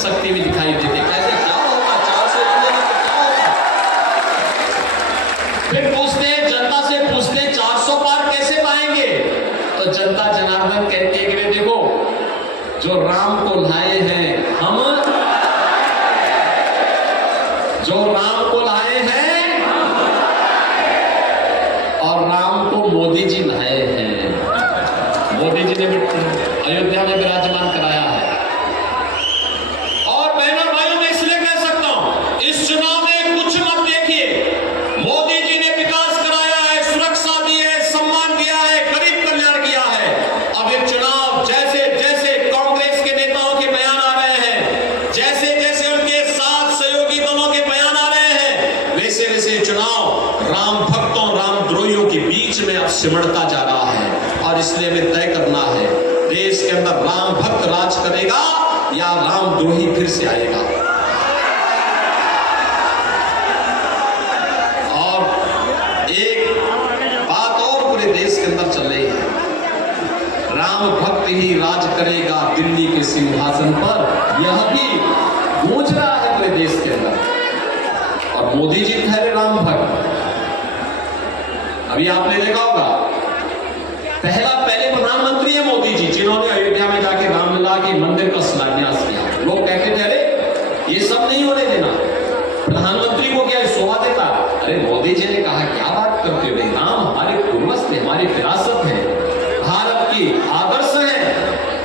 शक्ति भी दिखाई देती है। कहते क्या होगा 400 में क्या होगा। फिर पूछते जनता से पूछते 400 पार कैसे पाएंगे, तो जनता जनार्दन कहती है कि देखो जो राम को लाए हैं हम, जो राम को लाए हैं और राम को मोदी जी लाए हैं। मोदी जी ने भी अयोध्या में विराजमान कराया है। और बहनों भाइयों मैं इसलिए कह सकता हूं इस चुनाव में कुछ मत देखिए, मोदी जी ने विकास कराया है, सुरक्षा दी है, सम्मान दिया है, गरीब कल्याण किया है। अब ये चुनाव जैसे जैसे कांग्रेस के नेताओं के बयान आ रहे हैं, जैसे जैसे उनके साथ सहयोगी दलों के बयान आ रहे हैं, वैसे वैसे चुनाव राम भक्तों राम द्रोहियों के बीच में अब सिमटता जा रहा है। और इसलिए हमें तय करना है देश के अंदर राम भक्त राज करेगा या राम द्रोही फिर से आएगा। और एक बात और पूरे देश के अंदर चल रही है, राम भक्त ही राज करेगा दिल्ली के सिंहासन पर, यह भी गूंज रहा है पूरे देश के अंदर। और मोदी जी ठहरे राम भक्त। अभी आपने देखा होगा पहले प्रधानमंत्री है मोदी जी, जिन्होंने अयोध्या में जाके रामलला के मंदिर का शिलान्यास किया। लोग कहते थे अरे ये सब नहीं होने देना, प्रधानमंत्री को क्या शोभा देता। अरे मोदी जी ने कहा क्या बात करते हो, राम हमारे पूर्वज थे, हमारी विरासत है, भारत की आदर्श है,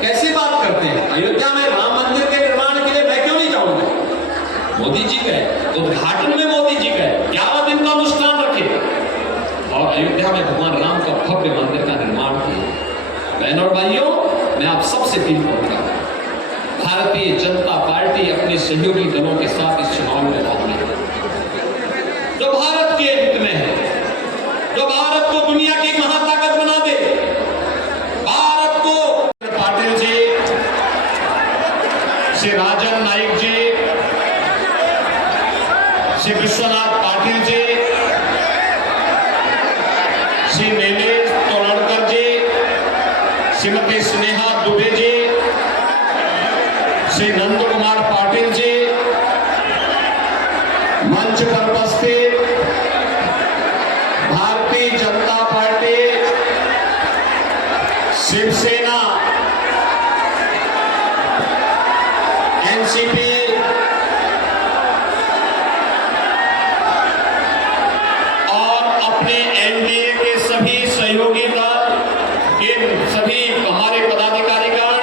कैसे बात करते हैं। अयोध्या में राम मंदिर के निर्माण के लिए मैं क्यों नहीं जाऊंगा। मोदी जी गए, उद्घाटन में मोदी जी गए, 11 दिन का अनुष्ठान रखे और अयोध्या में भगवान राम का भव्य मंदिर का निर्माण किया। बहनों और भाइयों मैं आप सबसे अपील करूंगा, भारतीय जनता पार्टी अपने सहयोगी दलों के साथ इस चुनाव में भाग ले, जो भारत के हित में है, जो भारत को दुनिया की महाताकत बना दे। भारत को पाटिल जी, श्री राजन नाइक जी, श्री विश्वनाथ पाटिल जी, श्री नीलेश तोलड़कर जी, श्रीमती स्नेहा दुबे जी, श्री नंद कुमार पाटिल जी, मंच पर उपस्थित Bharatiya Janata party, Shiv Sena, NCP, NDA के सभी सहयोगी दल के सभी हमारे पदाधिकारीगण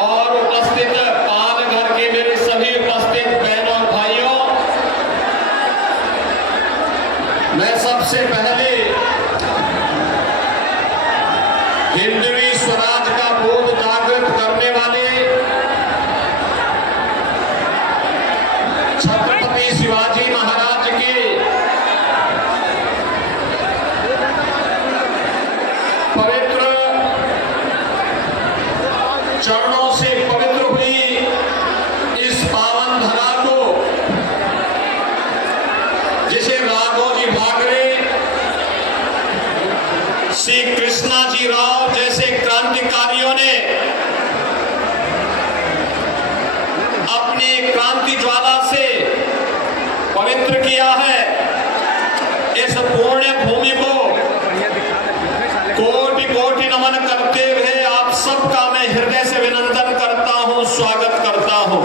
और उपस्थित पालघर के मेरे सभी उपस्थित बहनों और भाइयों, मैं सबसे पहले हिंदवी स्वराज का बोध जागृत करने वाले छत्रपति शिवाजी महाराज के पवित्र चरणों से पवित्र हुई इस पावन धरा को, जिसे राघोजी भागरे, श्री कृष्णा जी राव जैसे क्रांतिकारियों ने अपनी क्रांति ज्वाला से पवित्र किया है। इस पुण्य भूमि को कोटि कोटि नमन करते हुए आप सबका मैं हृदय से अभिनंदन करता हूं, स्वागत करता हूं।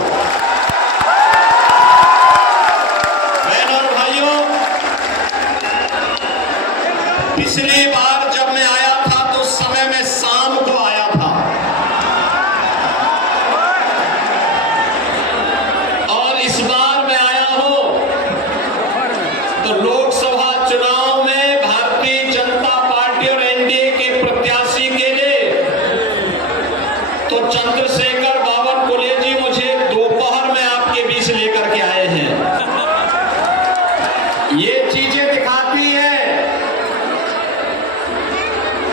बहनों और भाइयों, पिछली बार जब मैं आया था तो उस समय मैं शाम को आया था और इस बार मैं आया हूं तो लोकसभा चुनाव में भारतीय जनता पार्टी और एनडीए के प्रत्याशी के लिए तो चंद्रशेखर बावनकुले जी मुझे दोपहर में आपके बीच लेकर के आए हैं। ये चीजें दिखाती है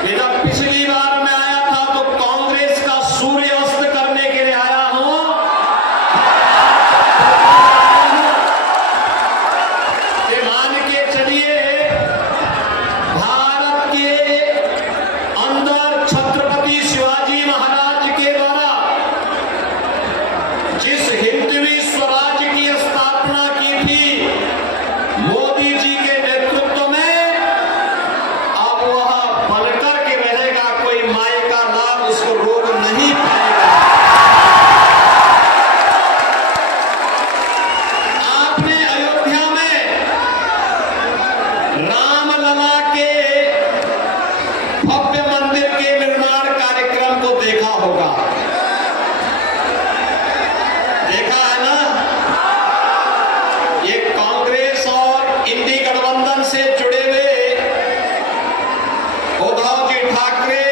कि जब पिछली बार मैं आया था तो कांग्रेस का सूर्य अस्त करने के लिए आया हूं, कि मान के चलिए भारत के अंदर छत्रपति शिवाजी महाराज के द्वारा भव्य मंदिर के निर्माण कार्यक्रम को देखा होगा, देखा है ना। ये कांग्रेस और इंडी गठबंधन से जुड़े हुए उद्धव जी ठाकरे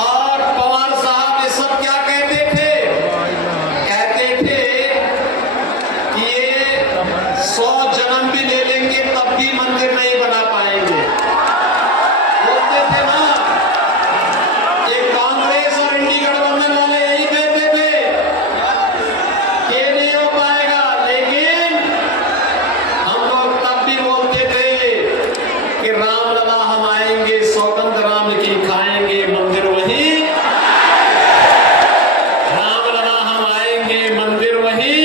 और पवार साहब ये सब क्या कहते थे? कहते थे कि ये 100 जन्म भी ले लेंगे तब भी मंदिर नहीं बना पाएंगे। बोलते थे ना, ये कांग्रेस और इंडी गठबंधन वाले यही कहते थे कि ये नहीं हो पाएगा, लेकिन हम लोग तब भी बोलते थे कि रामलला हम आएंगे, सौगंध राम की खाएंगे, मंदिर वही, रामलला हम आएंगे, मंदिर वही।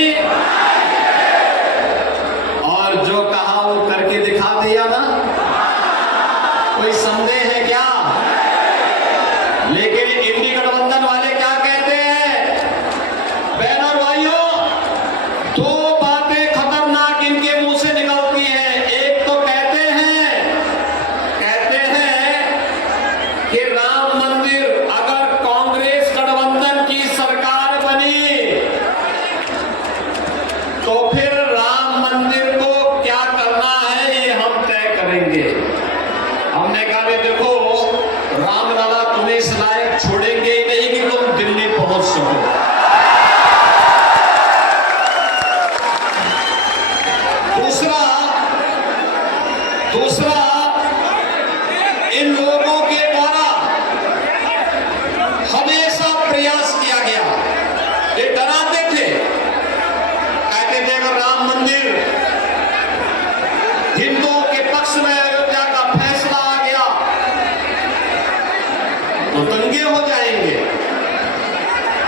और जो कहा वो करके दिखा दिया ना, कोई संदेह है क्या? लेकिन इंडी गठबंधन वाले क्या कहते हैं? बहनों और भाइयों, दो बातें खतरनाक इनके मुंह से निकलती हैं। एक तो कहते हैं कि राम मंदिर अगर कांग्रेस गठबंधन की सरकार बनी तो फिर राम मंदिर को क्या करना है ये हम तय करेंगे। हमने कहा देखो, रामलला तुम्हें इस लायक छोड़ेंगे ही नहीं कि तुम दिल्ली पहुंच सको। दूसरा इन लोगों के द्वारा हमेशा प्रयास किया गया, ये डराते थे, कहते थे अगर राम मंदिर हिंदुओं के पक्ष में अयोध्या का फैसला आ गया तो दंगे हो जाएंगे,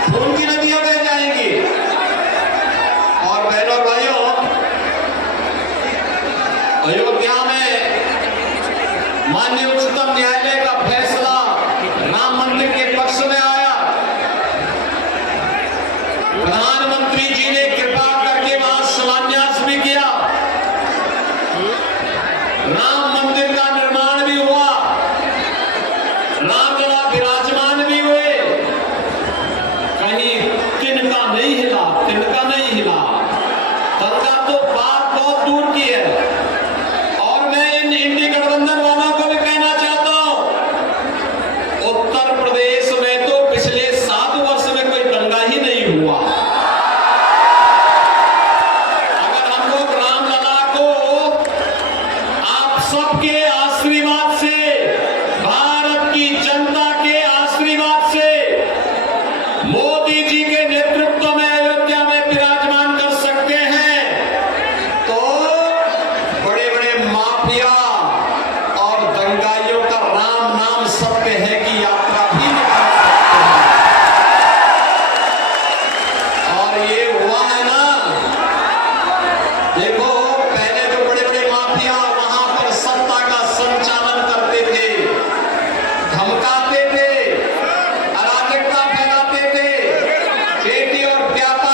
खून की नदियां बह जाएंगी। और बहनों और भाइयों, अयोध्या में माननीय उच्चतम न्यायालय का फैसला राम मंदिर के पक्ष में आया। प्रधानमंत्री जी ने कृपा करके वहां शिलान्यास भी किया, राम मंदिर का निर्माण भी हुआ, रामलला विराजमान भी हुए। कहीं तिनका नहीं हिला, तिनका नहीं हिला। दंगा तो बात बहुत दूर की है। और मैं इन इंडी गठबंधन वालों को भी कहना चाहता हूं, उत्तर प्रदेश में तो पिछले 7 वर्ष में कोई दंगा ही नहीं हुआ। अगर हम लोग रामलला को आप सबके आशीर्वाद से, भारत की जनता के आशीर्वाद से, मोदी जी के नेतृत्व में अयोध्या में विराजमान कर सकते हैं, तो बड़े बड़े माफिया और दंगाइयों का राम नाम सत्य है की यात्रा भी निकाल सकते हैं। और ये हुआ है ना, देखो पहले तो बड़े बड़े माफिया वहां पर सत्ता का संचालन करते थे, धमकाते